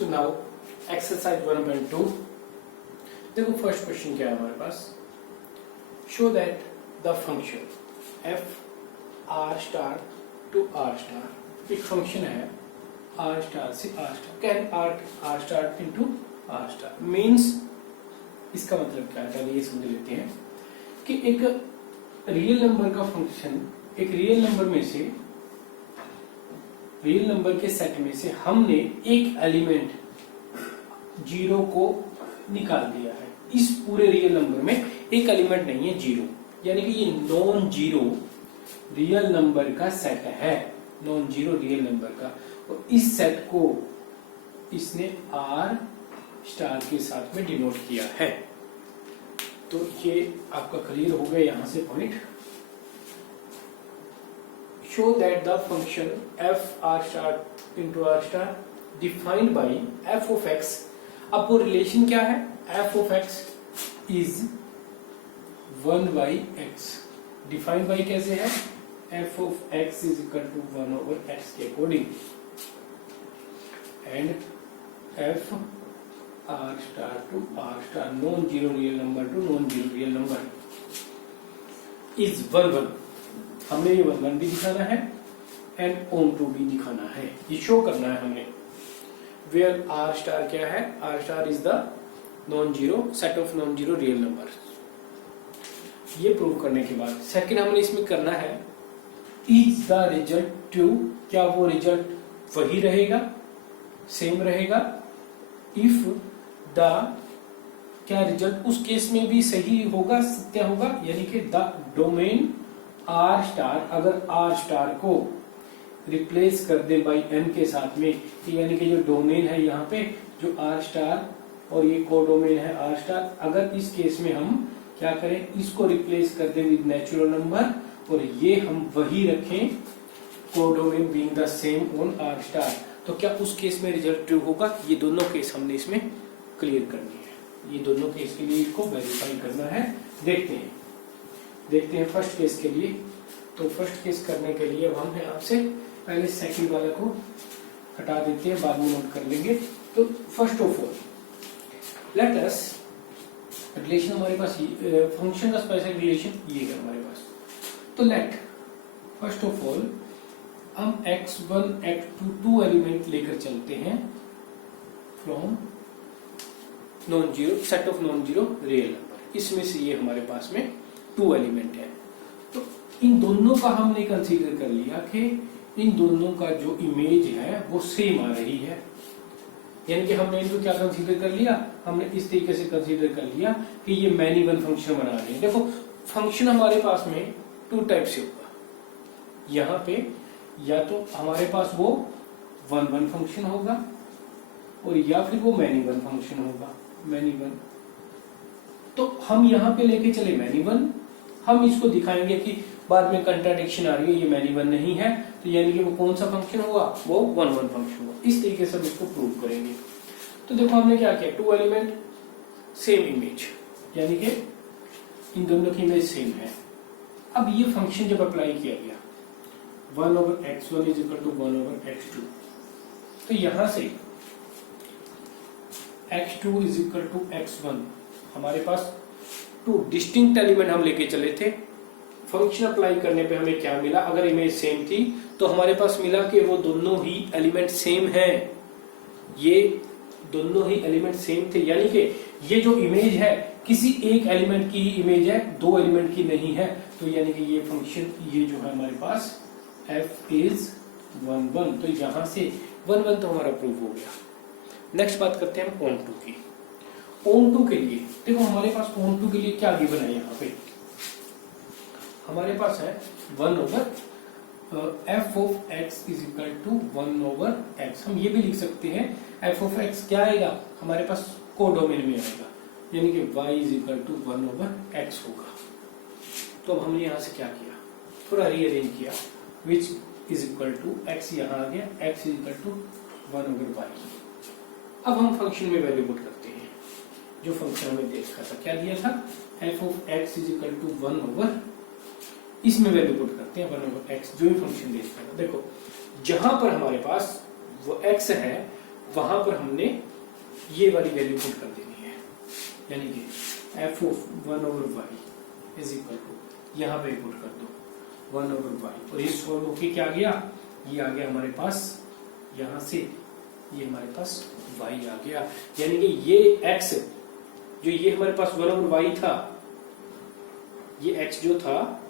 So now exercise 1.2। देखो first question क्या है हमारे पास, show that the function f R star to R star, एक फंक्शन है आर स्टार से R star, can R star into R star means इसका मतलब क्या है, चलिए ये समझ लेते हैं कि एक रियल नंबर का फंक्शन, एक रियल नंबर में से, रियल नंबर के सेट में से हमने एक एलिमेंट जीरो को निकाल दिया है। इस पूरे रियल नंबर में एक एलिमेंट नहीं है जीरो, यानी कि ये नॉन जीरो रियल नंबर का सेट है, नॉन जीरो रियल नंबर का, और इस सेट को इसने आर स्टार के साथ में डिनोट किया है। तो ये आपका क्लियर हो गया यहां से point. Show that the function f R star into R star defined by f of x. अब वो रिलेशन क्या है, f of x is 1 by x. Defined by कैसे है, f of x is equal to 1 over x के according, and f R star to R star non zero real number to non zero real number is 1 1। हमने ये 1 1 भी दिखाना है and on to भी दिखाना है, ये शो करना है हमें। वेयर आर स्टार क्या है, R star is the non zero set of non zero real number. ये प्रूव करने के बाद सेकंड हमने इसमें करना है, इज द रिजल्ट ट्रू, क्या वो रिजल्ट वही रहेगा, सेम रहेगा। इफ द, क्या रिजल्ट उस केस में भी सही होगा, सत्य होगा, यानी कि द डोमेन आर स्टार, अगर आर स्टार को रिप्लेस कर दे बाई एम के साथ में, यानी कि जो डोमेन है यहाँ पे जो आर स्टार और ये कोडोमेन है आर स्टार, अगर इस केस में हम क्या करें, इसको रिप्लेस कर दे विद नेचुरल नंबर और ये हम वही रखें, codomain being the same on R star, तो क्या उस केस में रिजल्ट ट्रू होगा। ये दोनों केस हमने इसमें क्लियर करनी है, ये दोनों केस के लिए इसको वेरीफाई करना है। देखते हैं फर्स्ट केस के लिए। तो फर्स्ट केस करने के लिए अब हम यहाँ से पहले सेकंड वाला को हटा देते हैं, बाद में नोट कर लेंगे। तो first of all let us, relation हमारे पास फंक्शन का स्पेशल रिलेशन ये है हमारे पास। तो लेट फर्स्ट ऑफ ऑल हम x1 x2 2 एलिमेंट लेकर चलते हैं from non zero set of non zero real number. इसमें से ये हमारे पास में 2 एलिमेंट है। तो इन दोनों का हमने कंसीडर कर लिया कि इन दोनों का जो इमेज है वो सेम आ रही है, यानी कि हमने इनको क्या कंसीडर कर लिया, हमने इस तरीके से कंसीडर कर लिया कि ये मैनी वन फंक्शन बना रहे हैं। देखो फंक्शन हमारे पास में 2 टाइप से होगा, यहाँ पे या तो हमारे पास वो 1 1 फंक्शन होगा और या फिर वो मैनी वन फंक्शन होगा, मैनी वन। तो हम यहाँ पे लेके चले मैनी वन, हम इसको दिखाएंगे कि बाद में कंट्राडिक्शन आ रही है, ये मैनी वन नहीं है, तो यानी कि वो कौन सा फंक्शन होगा, वो 1 1 फंक्शन होगा। इस तरीके से हम इसको प्रूव करेंगे। तो देखो हमने क्या किया, 2 एलिमेंट सेम इमेज, यानी कि इन दोनों की इमेज सेम है। अब ये फंक्शन जब अप्लाई किया गया 1 over x1 is equal to 1 over x2, तो यहां से x2 is equal to x1, हमारे पास 2 डिस्टिंक्ट एलिमेंट हम लेके चले थे। फंक्शन अप्लाई करने पे हमें क्या मिला, अगर इमेज सेम थी तो हमारे पास मिला कि वो दोनों ही एलिमेंट सेम हैं, ये दोनों ही एलिमेंट सेम थे, यानी कि ये जो इमेज है किसी एक एलिमेंट की ही इमेज है, 2 एलिमेंट की नहीं है। तो यानी कि ये फंक्शन, ये जो है हमारे पास f इज 1 1, तो यहां से 1 1 तो हमारा प्रूव हो गया। नेक्स्ट बात करते हैं हम ऑन टू की। ऑन टू के लिए देखो हमारे पास ऑन टू के लिए क्या गिवन है, यहाँ पे हमारे पास है 1 over f of x is equal to 1 over x। हम ये भी लिख सकते हैं f ऑफ x क्या आएगा, हमारे पास कोडोमेन में आएगा, यानी कि y is equal to 1 over x होगा। तो अब हमने यहाँ से क्या किया, थोड़ा रीअरेंज किया, which is equal to x यहाँ आ गया, x is equal to 1 over y। अब हम फंक्शन में वैल्यू पुट करते हैं, जो फंक्शन हमें देखा था, क्या दिया था, f of x is equal to 1 over, इसमें वैल्यू पुट करते हैं 1 ओवर x, जो भी फंक्शन देखा था। देखो जहां पर हमारे पास वो x है वहां पर हमने ये वाली वैल्यू पुट कर देनी है, यानी कि f of 1/y is equal to, यहाँ पे पुट कर दो 1/y, और ये सॉल्व होके क्या आ गया, ये आ गया हमारे पास, यहां से ये हमारे पास y आ गया, यानी कि ये x जो ये हमारे पास 1/y था, ये x जो था,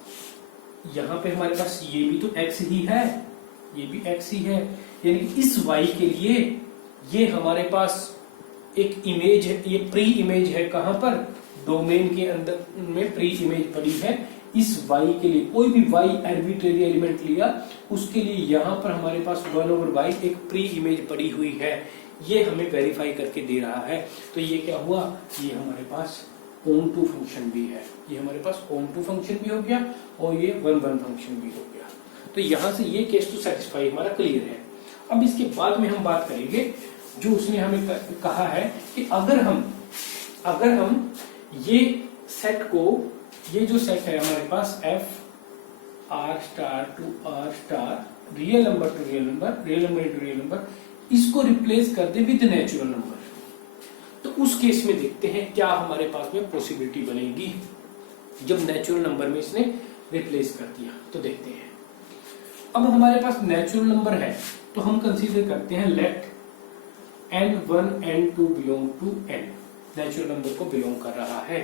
यहाँ पे हमारे पास ये भी तो x ही है, ये भी x ही है, यानी कि इस y के लिए ये हमारे पास एक इमेज है, ये प्री इमेज है, कहां पर, डोमेन के अंदर में प्री इमेज पड़ी है। इस y के लिए कोई भी y आर्बिट्रेरी एलिमेंट लिया, उसके लिए यहां पर हमारे पास 1/y एक प्री इमेज पड़ी हुई है, ये हमें वेरीफाई करके दे रहा है। तो ये क्या हुआ, ये हमारे पास on2 फंक्शन भी है, ये हमारे पास on2 फंक्शन भी हो गया और ये 1/1 फंक्शन भी हो गया। तो यहां से ये केस टू सेटिस्फाई हमारा क्लियर है। अब इसके बाद में हम बात करेंगे जो उसने हमें कहा है कि अगर हम ये सेट को, ये जो सेट है हमारे पास f r star to r star, real number to real number, real number to real number, इसको रिप्लेस कर दे विद नेचुरल नंबर, तो उस केस में देखते हैं क्या हमारे पास में पॉसिबिलिटी बनेगी जब नेचुरल नंबर में इसने रिप्लेस कर दिया। तो देखते हैं, अब हमारे पास नेचुरल नंबर है तो हम कंसीडर करते हैं let n1 n2 belong to n, natural number को बिलोंग कर रहा है।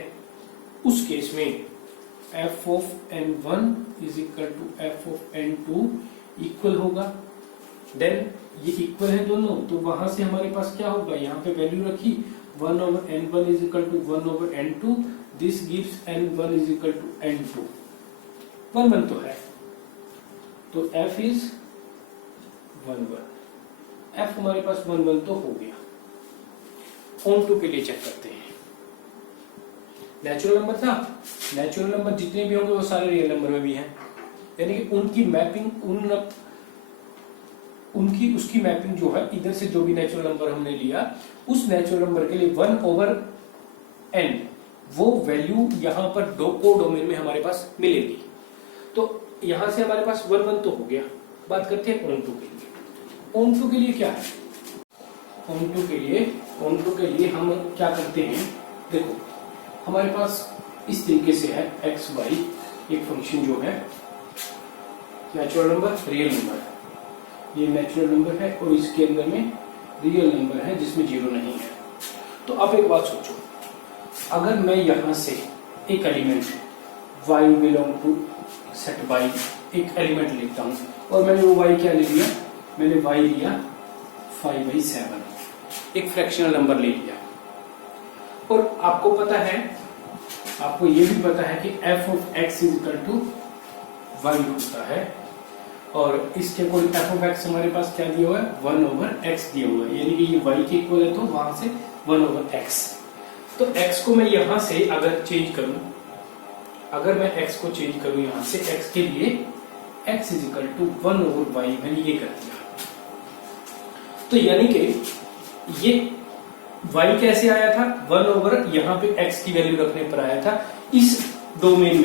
उस केस में f of n1 is equal to f of n2 equal होगा, देन ये इक्वल है दोनों, तो वहां से हमारे पास क्या होगा, यहाँ पे वैल्यू रखी 1/n1 is equal to 1/n2, this gives n1 is equal to n2, 1/1 तो है, तो f इज 1/1, f हमारे पास 1/1 तो हो गया। on2 के लिए चेक करते हैं, नेचुरल नंबर था, नेचुरल नंबर जितने भी होंगे वो सारे रियल नंबर में भी हैं, यानी कि उनकी मैपिंग, उसकी मैपिंग जो है, इधर से जो भी नेचुरल नंबर हमने लिया उस नेचुरल नंबर के लिए 1/n वो वैल्यू यहाँ पर कोडोमेन में हमारे पास मिलेगी। तो यहां से हमारे पास 1/1 तो हो गया। बात करते हैं on2 के लिए। on2 के लिए क्या है, on2 के लिए हम क्या करते हैं, देखो हमारे पास इस तरीके से है x y, एक फंक्शन जो है नेचुरल नंबर रियल नंबर, ये नेचुरल नंबर है और इसके अंदर में रियल नंबर है जिसमें जीरो नहीं है। तो अब एक बात सोचो, अगर मैं यहां से एक element y belong to set y एक एलिमेंट लेता हूं और मैंने वो y क्या ले लिया, मैंने y लिया 5/7, एक फ्रैक्शनल नंबर ले लिया, और आपको पता है, आपको ये भी पता है कि f of x is equal to y होता है, और इसके अकॉर्डिंग f ऑफ x हमारे पास क्या दिया हुआ है, 1/x दिया हुआ है, यानी कि ये y के इक्वल है तो वहां से 1/x। तो x को मैं यहां से अगर चेंज करूं, अगर मैं x को चेंज करूं यहां से, x के लिए x is equal to 1/y, मैंने ये कर दिया, तो यानी कि ये y कैसे आया था, 1/ यहाँ पे x की वैल्यू रखने पर आया था, इस डोमेन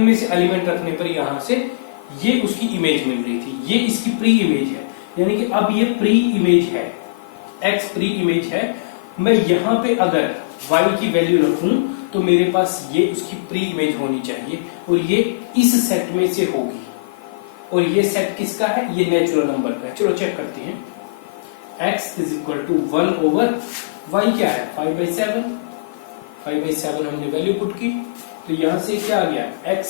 में से एलिमेंट रखने पर यहां से ये उसकी इमेज मिल रही थी, ये इसकी प्री इमेज है, यानी कि अब ये प्री इमेज है, x प्री इमेज है, मैं यहां पे अगर y की वैल्यू रखूं तो मेरे पास ये उसकी प्री इमेज होनी चाहिए, और ये इस सेट में से होगी, और ये सेट किसका है, ये नेचुरल नंबर का है। चलो चेक करते हैं, x is equal to 1/y क्या है 5/7 हमने वैल्यू पुट की, तो यहां से क्या आ गया, x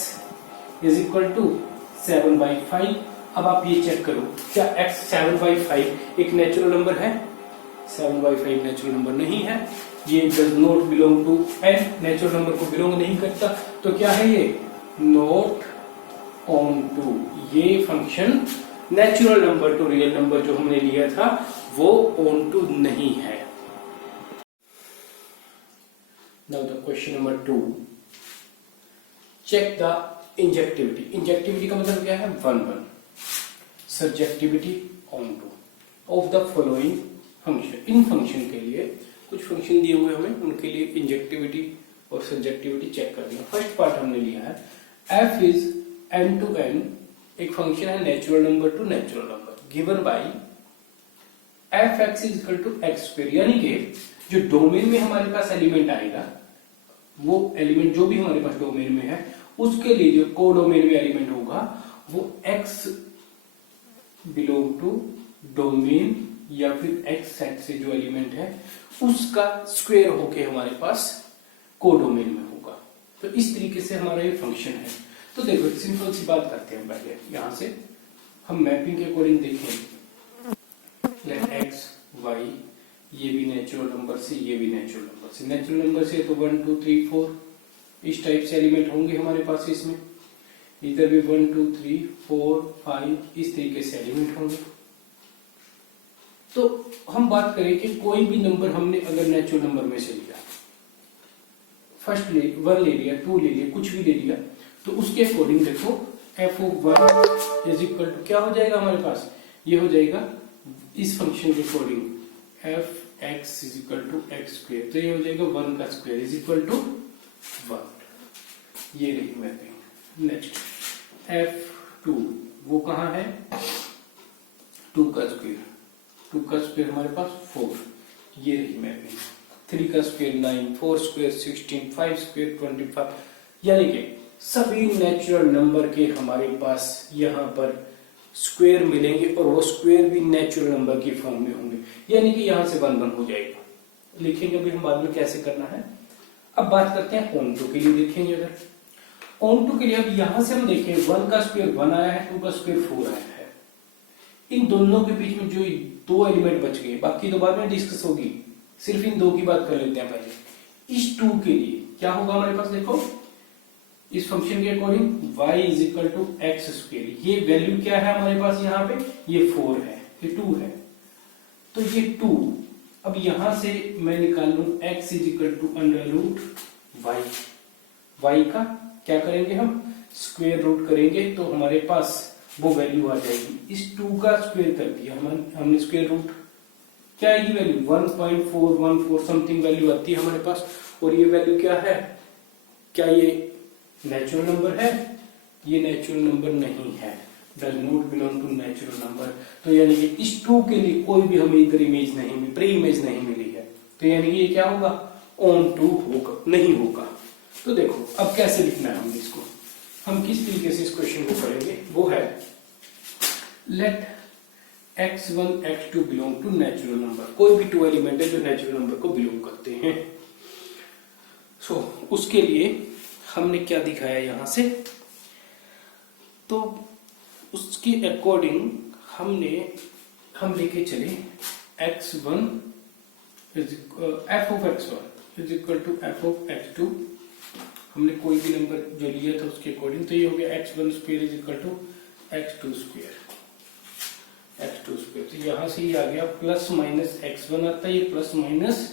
इज इक्वल टू 7/5। अब आप ये चेक करो, क्या x 7/5 एक नेचुरल नंबर है, 7/5 नेचुरल नंबर नहीं है, ये does not belong to n, natural number को बिलोंग नहीं करता, तो क्या है ये नॉट on2, ये function natural number to real number जो हमने लिया था वो on2 नहीं है। Now the question number 2, check the injectivity. Injectivity का मतलब क्या है, 1/1 subjectivity on2 of the following function. इन फंक्शन के लिए कुछ फंक्शन दिए हुए हमें, उनके लिए इंजेक्टिविटी और सब्जेक्टिविटी चेक करनी है। फर्स्ट पार्ट हमने लिया है f इज n to n, एक फंक्शन है natural number to natural number, given by f x is equal to x square, यानी कि जो डोमेन में हमारे पास एलिमेंट आएगा, वो एलिमेंट जो भी हमारे पास डोमेन में है, उसके लिए जो कोडोमेन में एलिमेंट होगा वो x बिलोंग टू डोमेन या फिर x सेट से जो एलिमेंट है उसका स्क्वायर होके हमारे पास कोडोमेन में होगा। तो इस तरीके से हमारा ये फंक्शन है। तो देखो सिंपल सी बात करते हैं, पहले यहां से हम मैपिंग के अकॉर्डिंग देखें, लेट x y, ये भी नेचुरल नंबर से, ये भी नेचुरल नंबर से। नेचुरल नंबर से तो 1 2 3 4 इस टाइप से एलिमेंट होंगे हमारे पास इसमें, इधर भी 1 2 3 4 5 इस तरीके से एलिमेंट होंगे। तो हम बात करें कि कोई भी नंबर हमने अगर नेचुरल नंबर में से लिया, फर्स्ट 1 ले लिया, 2 ले लिया, कुछ भी ले लिया, तो उसके अकॉर्डिंग देखो f of 1 is equal to क्या हो जाएगा हमारे पास, ये हो जाएगा इस फंक्शन के according f x is equal to x square, तो ये हो जाएगा 1 का स्क्वायर इज इक्वल टू 1। ये रही मैपिंग। नेक्स्ट f2 वो कहां है, 2 का स्क्वायर, 2 का स्क्वायर हमारे पास 4, ये रही मैपिंग। 3 का स्क्वायर 9, 4 स्क्वायर 16, 5 स्क्वायर 25, यानी कि सभी नेचुरल नंबर के हमारे पास यहाँ पर स्क्वायर मिलेंगे और वो स्क्वायर भी नेचुरल नंबर की फॉर्म में होंगे, यानी कि यहां से 1 1 हो जाएगा। लिखेंगे अभी हम बाद में कैसे करना है। अब बात करते हैं ऑन टू के लिए, देखेंगे अगर ऑन टू के लिए, अब यहां से हम देखें 1 का स्क्वायर 1 आया है, 2 का स्क्वायर 4 आया है, इन दोनों के बीच में जो 2 एलिमेंट बच गए, बाकी तो बाद में डिस्कस होगी, सिर्फ इन 2 की बात कर लेते हैं पहले। इस 2 के लिए क्या होगा हमारे पास, देखो इस फंक्शन के according y is equal to x square, ये वैल्यू क्या है हमारे पास यहाँ पे, ये 4 है, ये 2 है, तो ये 2, अब यहां से मैं निकाल लूं x is equal to under root y का क्या करेंगे हम, स्क्वायर रूट करेंगे, तो हमारे पास वो वैल्यू आ जाएगी। इस 2 का स्क्वायर कर दिया हमने स्क्वायर रूट, क्या आएगी वैल्यू 1.414 समथिंग वैल्यू आती है हमारे पास। और ये वैल्यू क्या है, क्या ये नेचुरल नंबर है, ये नेचुरल नंबर नहीं है, does not belong to natural number. तो यानी कि इस 2 के लिए कोई भी हमें इधर इमेज नहीं मिली, प्री इमेज नहीं मिली है, तो यानी कि ये क्या होगा, ऑन टू होगा, नहीं होगा। तो देखो अब कैसे लिखना है हमने इसको, हम किस तरीके से इस क्वेश्चन को करेंगे, वो है let x1 x2 belong to natural number, कोई भी 2 एलिमेंट है जो नेचुरल नंबर को बिलोंग करते हैं। सो उसके लिए हमने क्या दिखाया यहां से, तो उसके अकॉर्डिंग हम लेके चले x1 f of x1 is equal to f of x2, हमने कोई भी नंबर जो लिया था उसके अकॉर्डिंग, तो ये हो गया x1 square is equal to x2 square, तो यहां से ये आ गया प्लस माइनस x1 आता है, ये प्लस माइनस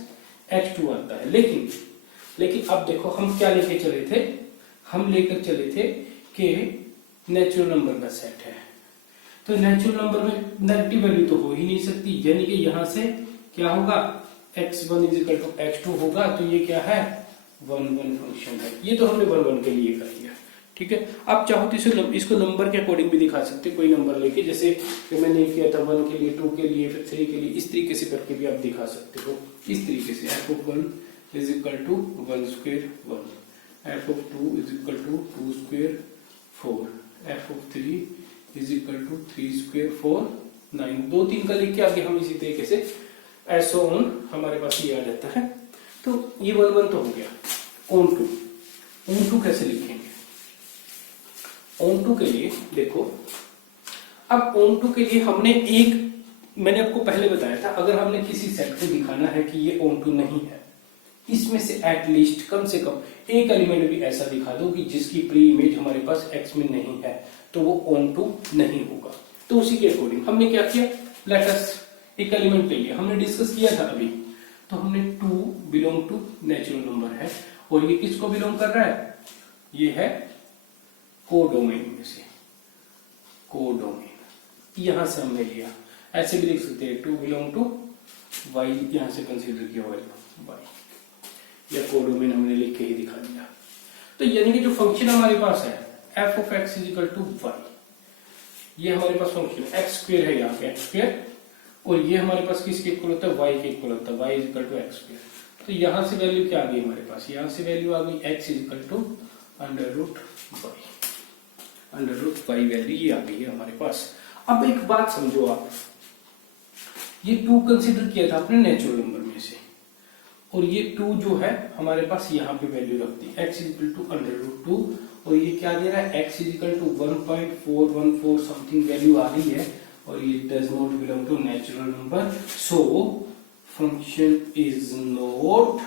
x2 आता है। लेकिन अब देखो हम क्या लेके चले थे, हम लेकर चले थे कि नेचुरल नंबर का सेट है, तो नेचुरल नंबर में नेगेटिव वैल्यू तो हो ही नहीं सकती, यानी कि यहां से क्या होगा, x1 is equal to x2 होगा, तो ये क्या है 1 1 फंक्शन है, ये तो हमने 1 1 के लिए कर दिया। ठीक है, आप चाहो तो इसको नंबर के अकॉर्डिंग भी दिखा सकते, कोई नंबर लेके, जैसे कि मैंने किया था 1 के लिए, 2 के लिए, फिर 3 के लिए, इस तरीके से करके भी आप दिखा सकते हो। इस तरीके से f of 1 is equal to 1 square 1, f of 2 is equal to 2 square 4, f of 3 is equal to 3 square 4 9, 2 3 का लिख के आगे हम इसी तरीके से ऐसो ऑन हमारे पास ये आ जाता है। तो ये 1 1 तो हो गया। ऑन टू कैसे लिखेंगे, ऑन टू के लिए देखो, अब ऑन टू के लिए हमने मैंने आपको पहले बताया था, अगर हमने किसी सेट को दिखाना है कि ये ऑन टू नहीं है, इसमें से एटलीस्ट कम से कम एक एलिमेंट भी ऐसा दिखा दो कि जिसकी प्री इमेज हमारे पास एक्स में नहीं है, तो वो ऑन टू नहीं होगा। तो उसी के अकॉर्डिंग हमने क्या किया, लेट अस एक एलिमेंट ले लिया, हमने डिस्कस किया था अभी, तो हमने 2 बिलोंग टू नेचुरल नंबर है, और ये किसको बिलोंग कर रहा है, ये है कोडोमेन में से, कोडोमेन यहां से हमने लिया, ऐसे भी लिख सकते हैं 2 बिलोंग टू वाई, यहां से कंसीडर किया वैल्यू वाई, या कोडोमेन हमने लिख के ही दिखा दिया। तो यानी कि जो फंक्शन हमारे पास है f of x is equal to y, ये हमारे पास फंक्शन x स्क्वायर है, यहाँ पे x स्क्वायर, और ये हमारे पास किसके इक्वल होता है, y के इक्वल होता है, y is equal to x square. तो यहां से वैल्यू क्या आ गई हमारे पास, यहां से वैल्यू आ गई x is equal to under root y value ये आ गई है हमारे पास। अब एक बात समझो आप, ये 2 कंसीडर किया था आपने नेचुरल नंबर में से, और ये 2 जो है हमारे पास यहाँ पे वैल्यू रखती है x is equal to under root 2, और ये क्या दे रहा है x is equal to 1.414 something value आ रही है, और ये does not belong to natural number, so function is not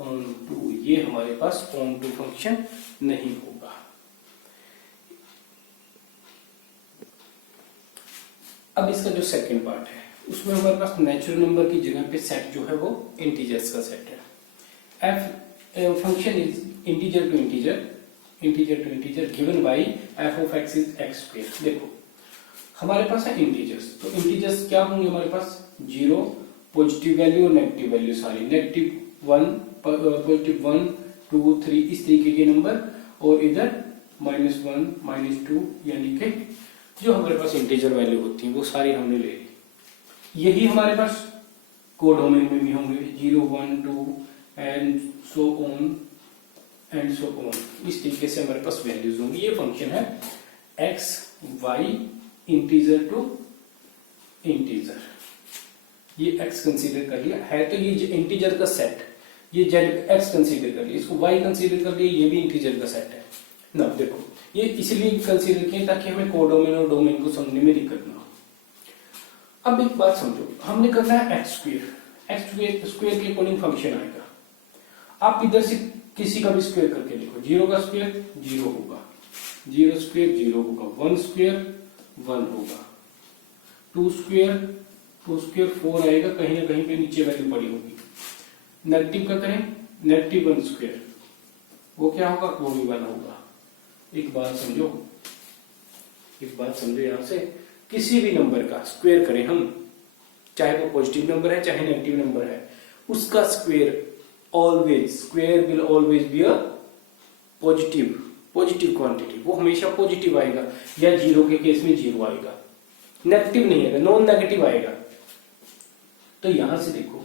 onto, ये हमारे पास ऑन टू फंक्शन नहीं होगा। अब इसका जो सेकंड पार्ट है उसमें हमारे पास नेचुरल नंबर की जगह पे सेट जो है वो इंटीजर्स का सेट है। f function is integer to integer given by f of x is x square. देखो हमारे पास है इंटीजर्स, तो इंटीजर्स क्या होंगे हमारे पास, 0 पॉजिटिव वैल्यू और नेगेटिव वैल्यू सारी, नेगेटिव 1 पॉजिटिव 1 2 3 इस तरीके के नंबर, और इधर -1 -2 यानी कि जो हमारे पास इंटीजर वैल्यू होती है वो सारी हमने ले ली। यही हमारे पास कोडोमेन में भी होंगे 0 1 2 एंड सो ऑन, इस तरीके से हमारे पास वैल्यूज होंगी। ये फंक्शन है x y integer to integer, ये x कंसीडर कर लिया है, तो ये इंटीजर का सेट, ये x कंसीडर कर लिया, इसको y कंसीडर कर लिया, ये भी इंटीजर का सेट है ना। देखो ये इसलिए कंसीडर किया ताकि हमें कोडोमेन और डोमेन को समझने में दिक्कत ना हो। अब एक बात समझो, हमने करना है x स्क्वायर के अकॉर्डिंग फंक्शन आएगा। आप इधर से किसी का भी स्क्वायर करके देखो, 0 का स्क्वायर 0 होगा, 0 स्क्वायर 0 होगा, 1 स्क्वायर 1 होगा, 2 स्क्वायर 4 आएगा, कहीं ना कहीं पे नीचे वैल्यू पड़ी होगी। नेगेटिव का करें, नेगेटिव 1 स्क्वायर वो क्या होगा, वो भी 1 होगा। एक बात समझो यहां से, किसी भी नंबर का स्क्वायर करें हम, चाहे वो पॉजिटिव नंबर है चाहे नेगेटिव नंबर है, उसका square will always be a positive quantity, वो हमेशा पॉजिटिव आएगा, या 0 के केस में 0 आएगा, नेगेटिव नहीं आएगा, नॉन नेगेटिव आएगा। तो यहां से देखो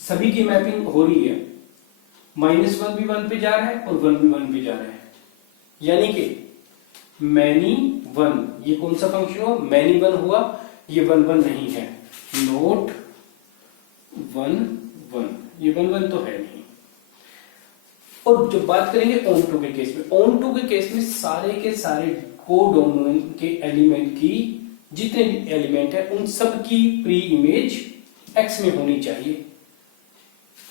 सभी की मैपिंग हो रही है, -1 भी 1 पे जा रहा है और 1 भी 1 पे जा रहा है, यानी कि मैनी 1, ये कौन सा फंक्शन हुआ, मैनी 1 हुआ, ये 1 1 नहीं है, नोट 1 1, ये 1 1 तो है नहीं। और जब बात करेंगे ऑन टू के केस में, ऑन टू के केस में सारे के सारे कोडोमेन के एलिमेंट की, जितने भी एलिमेंट है उन सब की प्री इमेज x में होनी चाहिए।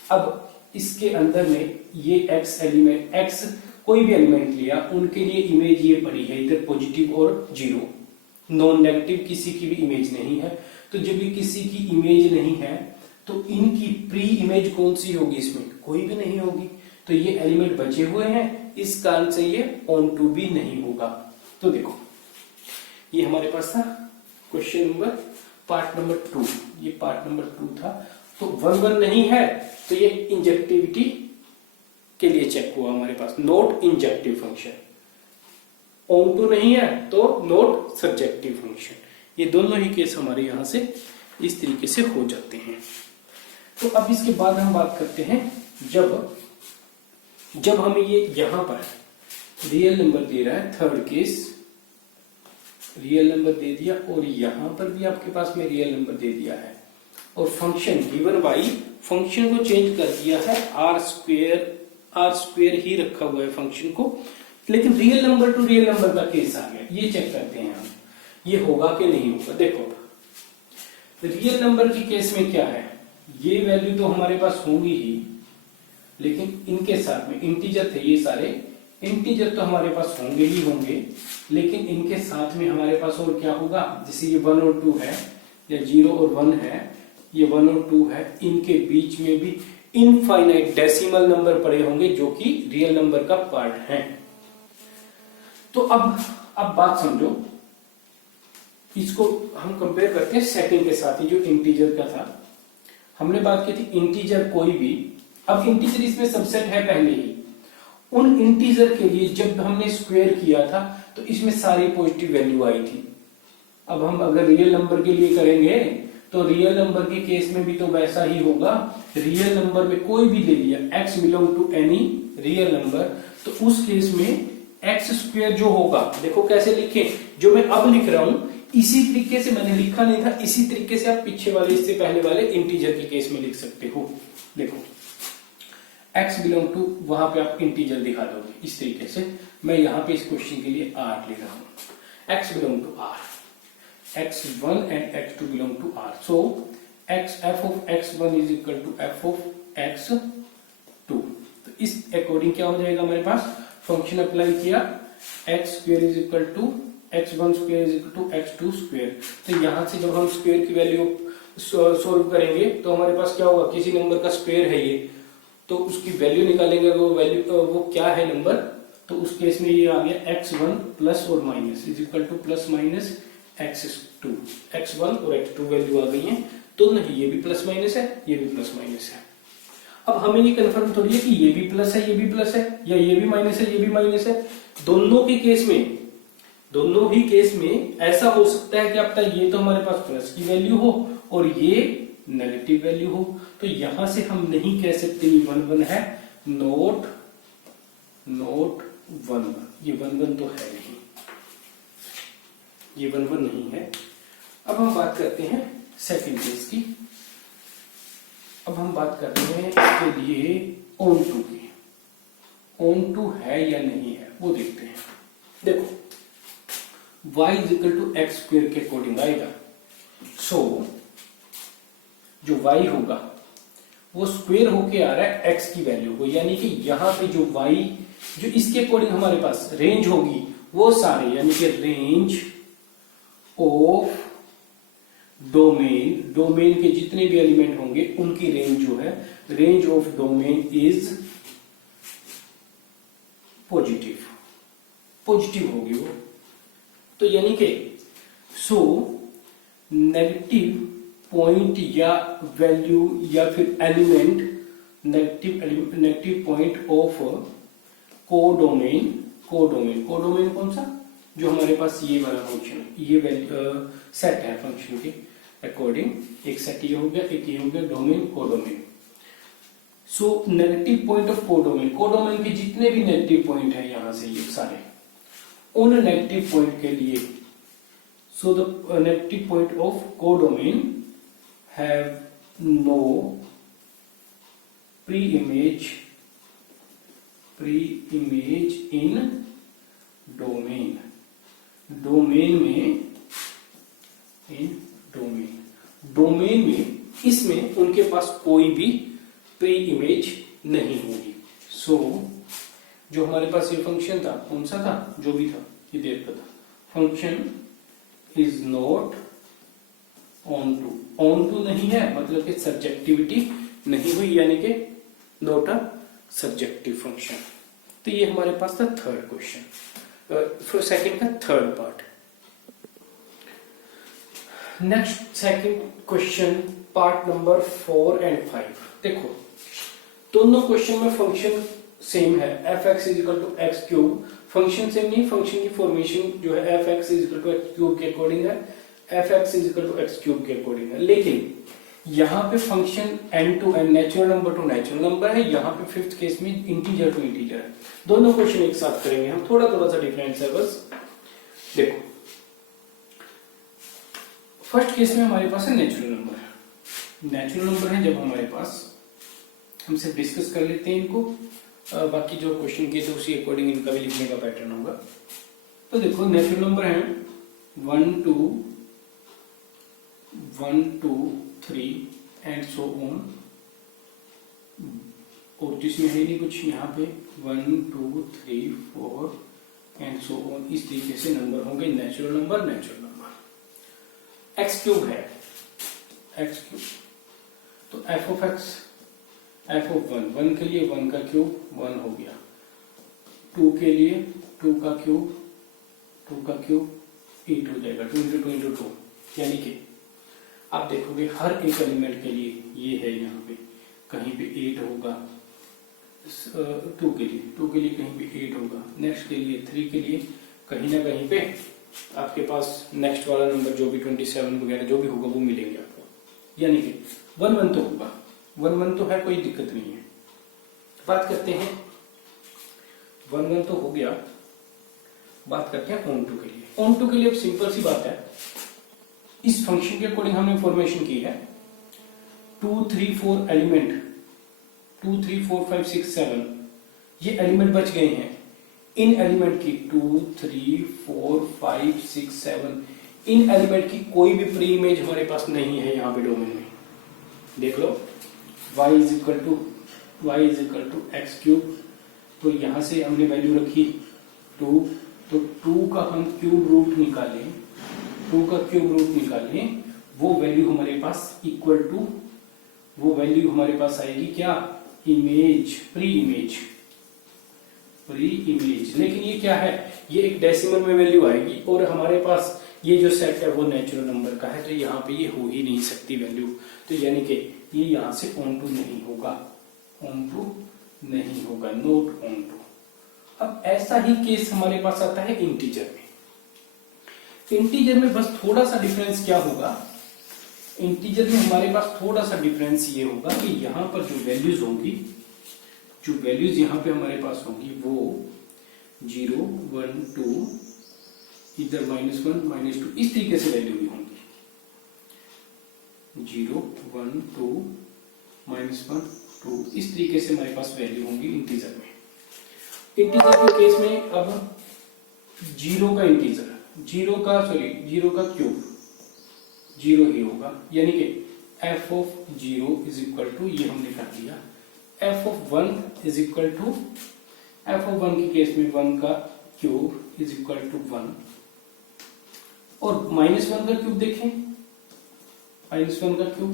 अब इसके अंदर में ये x एलिमेंट, x कोई भी एलिमेंट लिया, उनके लिए इमेज ये पड़ी है इधर पॉजिटिव और 0, नॉन नेगेटिव किसी की भी इमेज नहीं है। तो जब ये किसी की इमेज नहीं है तो इनकी प्री इमेज कौन सी होगी, इसमें कोई भी नहीं होगी, तो ये एलिमेंट बचे हुए हैं, इस कारण से ये ऑन टू भी नहीं होगा। तो देखो ये हमारे पास था क्वेश्चन नंबर पार्ट नंबर 2, ये पार्ट नंबर 2 था। तो 1 1 नहीं है तो ये इंजेक्टिविटी के लिए चेक हुआ हमारे पास, not injective function. Onto नहीं है तो नॉट सब्जेक्टिव फंक्शन, ये दोनों ही केस हमारे यहां से इस तरीके से हो जाते हैं। तो अब इसके बाद हम बात करते हैं जब हमें ये यहां पर रियल नंबर दे रहा है, थर्ड केस रियल नंबर दे दिया, और यहां पर भी आपके पास में रियल नंबर दे दिया है, और फंक्शन गिवन बाई, फंक्शन को चेंज कर दिया है, आर स्क्वेयर ही रखा हुआ है फंक्शन को, लेकिन real number to real number का केस आ गया। ये चेक करते हैं हम, ये होगा कि नहीं होगा। देखो रियल नंबर के केस में क्या है, ये वैल्यू तो हमारे पास होंगी ही, लेकिन इनके साथ में इंटीजर थे, ये सारे इंटीजर तो हमारे पास होंगे ही होंगे, लेकिन इनके साथ में हमारे पास और क्या होगा, जैसे ये 1 और 2 है, या 0 और 1 है, ये 1 और 2 है, इनके बीच में भी इनफाइनाइट डेसिमल नंबर पड़े होंगे जो कि रियल नंबर का पार्ट है। तो अब बात समझो, इसको हम कंपेयर करते हैं सेकंड के साथ ही जो इंटीजर का था। हमने बात की थी इंटीजर कोई भी, अब इंटीजर इसमें सबसेट है पहले ही, उन इंटीजर के लिए जब हमने स्क्वायर किया था तो इसमें सारी पॉजिटिव वैल्यू आई थी, अब हम अगर रियल नंबर के लिए करेंगे तो रियल नंबर के केस में भी तो वैसा ही होगा। रियल नंबर में कोई भी ले लिया, x belong to any real number, तो उस केस में एक्स स्क्वायर जो होगा, देखो कैसे लिखे, जो मैं अब लिख रहा हूं इसी तरीके से मैंने लिखा नहीं था, इसी तरीके से आप पीछे वाले, इससे पहले वाले इंटीजर के केस में लिख सकते हो। देखो x बिलोंग टू, वहां पे आप इंटीजर दिखा दोगे इस तरीके से। मैं यहां पे इस क्वेश्चन के लिए r लिख रहा हूं, x belong to r, x1 and x2 belong to R. So f of x1 is equal to f of x2. तो इस अकॉर्डिंग क्या हो जाएगा हमारे पास, फंक्शन अप्लाई किया, x square is equal to x1 square is equal to x2 square. तो यहां से जब हम स्क्वायर की वैल्यू सोल्व करेंगे तो हमारे पास क्या होगा, किसी नंबर का स्क्वायर है ये, तो उसकी वैल्यू निकालेंगे, वो वैल्यू वो क्या है नंबर, तो उस केस में ये आ गया x1 प्लस और minus is equal two plus minus x2, x1 और x2 वैल्यू आ गई है, तो नहीं ये भी प्लस माइनस है, ये भी प्लस माइनस है। अब हमें ये कंफर्म थोड़ी है कि ये भी प्लस है, ये भी प्लस है, या ये भी माइनस है, ये भी माइनस है। दोनों के केस में, दोनों ही केस में ऐसा हो सकता है कि अब तक ये तो हमारे पास प्लस की वैल्यू हो और ये नेगेटिव वैल्यू हो, तो यहां से हम नहीं कह सकते ये 1 1 है, नोट 1 1, ये 1 1 तो है नहीं, ये 1 1 नहीं है। अब हम बात करते हैं सेकंड केस की। अब हम बात कर रहे हैं इसके लिए ऑन टू की, ऑन टू है या नहीं है वो देखते हैं। देखो y is equal to x square के अकॉर्डिंग आएगा, सो जो y होगा वो स्क्वायर होके आ रहा है x की वैल्यू को, यानी कि यहां पे जो y जो इसके अकॉर्डिंग हमारे पास रेंज होगी वो सारे, यानी कि रेंज ऑफ डोमेन, डोमेन के जितने भी एलिमेंट होंगे उनकी रेंज जो है, range of domain is positive, positive होगी वो। तो यानी कि सो नेगेटिव पॉइंट या वैल्यू या फिर element, negative point of codomain, codomain कौन सा, जो हमारे पास ये वाला फंक्शन, ये वैल्यू सेट है फंक्शन के अकॉर्डिंग, एक सेट ये हो गया, एक ये हो गया, domain codomain. So negative point of codomain, codomain के जितने भी नेगेटिव पॉइंट है यहां से ये सारे, उन नेगेटिव पॉइंट के लिए, so the negative point of codomain have no pre image in domain, domain में, इन डोमेन में इसमें उनके पास कोई भी प्री इमेज नहीं होगी। सो जो हमारे पास ये फंक्शन था, कौन सा था, जो भी था ये देख था, function is not onto नहीं है, मतलब कि सब्जेक्टिविटी नहीं हुई, यानी कि नॉट अ सब्जेक्टिव फंक्शन। तो ये हमारे पास था थर्ड क्वेश्चन, फिर सेकंड का third part. Next second question, part number 4 and 5। देखो दोनों क्वेश्चन में फंक्शन सेम है, f x is equal to x cube, function same नहीं, फंक्शन की फॉर्मेशन जो है f x is equal to x cube के अकॉर्डिंग है, f x is equal to x cube के अकॉर्डिंग है। लेकिन यहाँ पे function n to n, natural number to natural number है, यहाँ पे फिफ्थ केस में इंटीजर टू इंटीजर है। दोनों क्वेश्चन एक साथ करेंगे हम, थोड़ा सा डिफरेंस है बस। देखो फर्स्ट केस में हमारे पास है नेचुरल नंबर है, नेचुरल नंबर है जब हमारे पास, हम सिर्फ डिस्कस कर लेते हैं इनको, बाकी जो क्वेश्चन किए थे उसी अकॉर्डिंग इनका भी लिखने का पैटर्न होगा। तो देखो नेचुरल नंबर है 1 2 3 एंड सो ऑन, और जिसमें है नहीं कुछ, यहाँ पे 1 2 3 4 एंड सो ऑन, इस तरीके से नंबर होंगे नेचुरल नंबर। एक्स क्यूब है, एक्स क्यूब, तो F of x, F of 1 के लिए 1 का क्यूब 1 हो गया, 2 के लिए 2 का क्यूब 8 हो जाएगा, 2 इंटू 2 इंटू 2, यानी कि आप देखोगे हर एक एलिमेंट के लिए ये है, यहाँ पे कहीं पे 8 होगा, 2 के लिए कहीं पे 8 होगा, नेक्स्ट के लिए 3 के लिए कहीं ना कहीं पे आपके पास नेक्स्ट वाला नंबर जो भी 27 वगैरह जो भी होगा वो मिलेंगे आपको। यानी कि 1 1 तो होगा, 1 1 तो है, कोई दिक्कत नहीं है। बात करते हैं 1 1 तो हो गया, बात करते हैं ऑन टू के लिए। ऑन टू के लिए अब सिंपल सी बात है, इस फंक्शन के अकॉर्डिंग हमने फॉर्मेशन की है 2 3 4 एलिमेंट 2 3 4 5 6 7 ये एलिमेंट बच गए हैं। इन एलिमेंट की 2 3 4 5 6 7 इन एलिमेंट की कोई भी प्री इमेज हमारे पास नहीं है यहाँ पे डोमेन में। देख लो y is equal to x cube, तो यहां से हमने वैल्यू रखी 2, तो 2 का हम क्यूब रूट निकालें, 2 का क्यूब रूट निकालें, वो वैल्यू हमारे पास इक्वल टू, वो वैल्यू हमारे पास आएगी क्या, इमेज, प्री इमेज। लेकिन ये क्या है, ये एक डेसिमल में वैल्यू आएगी और हमारे पास ये जो सेट है वो नेचुरल नंबर का है, तो यहाँ पे ये हो ही नहीं सकती वैल्यू, तो यानी कि ये यहाँ से ऑन टू नहीं होगा, ऑन टू नहीं होगा, नोट ऑन टू। अब ऐसा ही केस हमारे पास आता है इंटीजर में। इंटीजर में बस थोड़ा सा डिफरेंस क्या होगा, इंटीजर में हमारे पास थोड़ा सा डिफरेंस ये होगा कि यहाँ पर जो वैल्यूज होंगी, जो वैल्यूज यहाँ पे हमारे पास होंगी वो 0 1 2 इधर -1 -2 इस तरीके से वैल्यू भी होंगी, 0 1 2 -1 2 इस तरीके से हमारे पास वैल्यू होंगी इंटीजर में। इंटीजर के केस में अब 0 का इंटीजर, 0 का क्यूब 0 ही होगा, यानी कि f of 0 is equal to, ये हमने कर दिया, f of 1 is equal to, f of 1 के केस में 1 का क्यूब इज इक्वल टू 1, और -1 का क्यूब देखें, -1 का क्यूब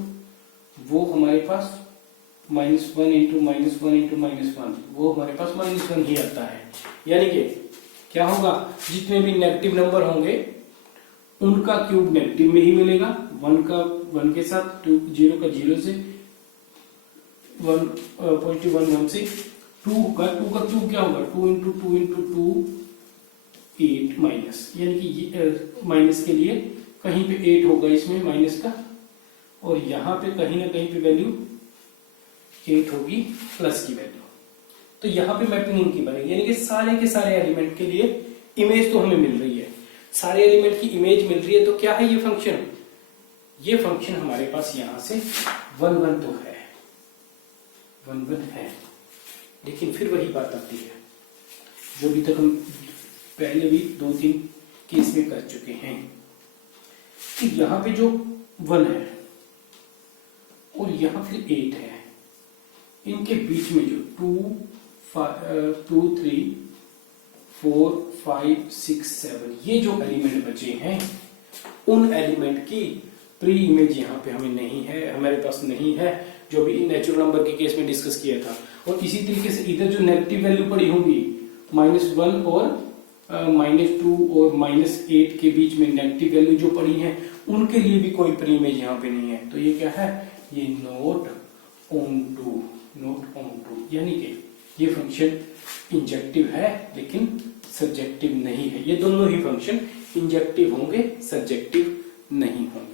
वो हमारे पास -1 इंटू -1 इंटू -1 वो हमारे पास -1 ही आता है। यानी कि क्या होगा, जितने भी नेगेटिव नंबर होंगे उनका क्यूब नेगेटिव में ही मिलेगा, 1 का 1 के साथ, 0 का 0 से, 1 पॉजिटिव 1 से, 2 का क्यूब क्या होगा, 2 इंटू 2 इंटू 2 8 माइनस, यानी कि माइनस के लिए कहीं पे 8 होगा इसमें माइनस का, और यहाँ पे कहीं ना कहीं पे वैल्यू 8 होगी प्लस की वैल्यू, तो यहाँ पे मैपिंग इनकी बनेगी। यानी कि सारे के सारे एलिमेंट के लिए इमेज तो हमें मिल रही है, सारे एलिमेंट की इमेज मिल रही है, तो क्या है ये फंक्शन, ये फंक्शन हमारे पास यहां से 1 1 तो है, 1 1 है, लेकिन फिर वही बात आती है जो अभी तक हम पहले भी 2-3 केस में कर चुके हैं कि यहाँ पे जो 1 है और यहाँ फिर 8 है, इनके बीच में जो 2 3 4 5 6 7 ये जो एलिमेंट बचे हैं, उन एलिमेंट की प्री इमेज यहाँ पे हमें नहीं है, हमारे पास नहीं है, जो भी नेचुरल नंबर के केस में डिस्कस किया था। और इसी तरीके से इधर जो नेगेटिव वैल्यू पड़ी होंगी, -1 और -2 और -8 के बीच में नेगेटिव वैल्यू जो पड़ी है, उनके लिए भी कोई प्री इमेज यहाँ पे नहीं है, तो ये क्या है, ये not onto, not onto, यानी कि ये फंक्शन इंजेक्टिव है लेकिन सब्जेक्टिव नहीं है। ये दोनों ही फंक्शन इंजेक्टिव होंगे, सब्जेक्टिव नहीं होंगे।